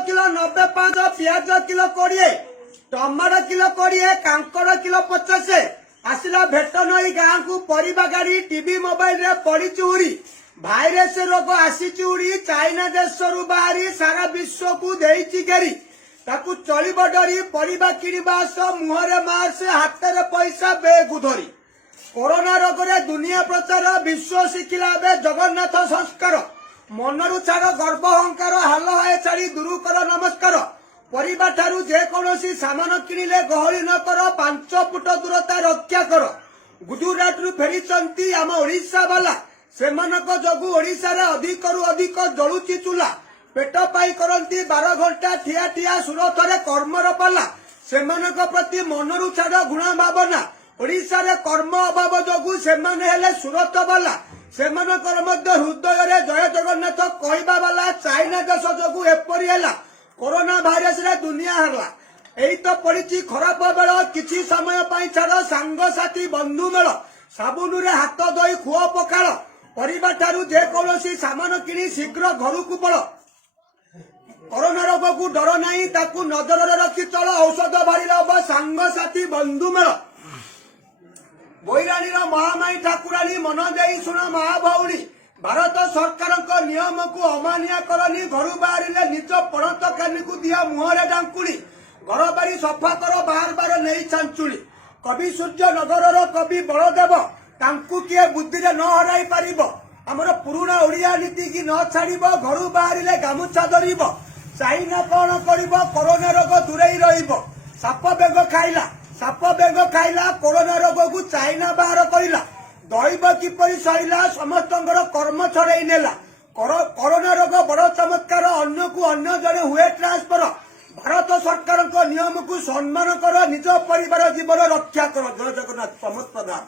Kilo 95 पियाज kilo 20 tomato kilo 20 कांकड़ kilo 50 आसला भेट नई गाँ को परिबा गाड़ी टीवी मोबाइल रे पड़ी उड़ी भाइरस रोग आसी उड़ी चाइना देश रु बाहरी सारा विश्व को देइछि घेरी ताकू चलिब डरी परिबा किणवा मुहरे मास्क हाथ पैसा बेग धरी कोरोना रोग रे दुनिया प्रचार विश्व शिखिला जगन्नाथ संस्कार मनरु छाड़ गर्भ अहंकार हाल हाय छाड़ी दूर कर नमस्कार परिबा ठारू जेकोसी सामान किणिले गहली न कर 5 फुट दूरता रक्षा कर गुजरात रु फेरी आम ओडिशा वाला सेमानक जोगु ओडिशा रे अधिक रु अधिक जलुची चूला पेट पाई करंती 12 घंटा ठिया ठिया सुरथरे कर्मर पाला सेमानक प्रति मनरु छाड़ गुणा भावना ओडिशा रे कर्म अभाव जोगु सेमाने हेले सुरत वाला सेमानकर मध्य हृदय रे जय जगन्नाथ कहवा वाला चाइना देश जोगु एपरी हेला कोरोना भाइरस रे दुनिया हरला एई तो पड़ी खराब बेल किछि समय पाई छाड़ सांग साथी बंधु मेल साबुन रे हाथ धोई खुआ पखाल परिबा ठारू जेकोसी सामान किणी शीघ्र घर को पड़ कोरोना रोग को डर नहीं ताकू नजर रखी चल औषध भारी सांग साथी बंधु मेल बैराणी महामाई ठाकुराणी मन दे शुण महाभौणी भारत सरकार नियम को अमानिया करनी घर बाहर निज पणत कानी को दिया मुहरे डांकुड़ी घर बारी सफा कर बार बार नहीं छांचुड़ी कवि सूर्य नगर कवि बलदेव तांकु किए बुद्धि न हराई पारिब आमर पुराणा ओडिया नीति की न छाड़ब घर बाहर गामुछा धरब चाइना कौन कर कोरोना रोग दूरे रहिब साप बेग खाइला कोरोना रोग को चाइना बाहर कइला दैव किपरि सहिला समस्त कर्म छड़ाई नेला कोरोना रोग बड़ चमत्कार अन्य को अन्य जड़े हुए ट्रांसफर भारत सरकार नियम को सम्मान कर निज परिवार जीवन रक्षा कर जय जगन्नाथ समस्त प्रधान।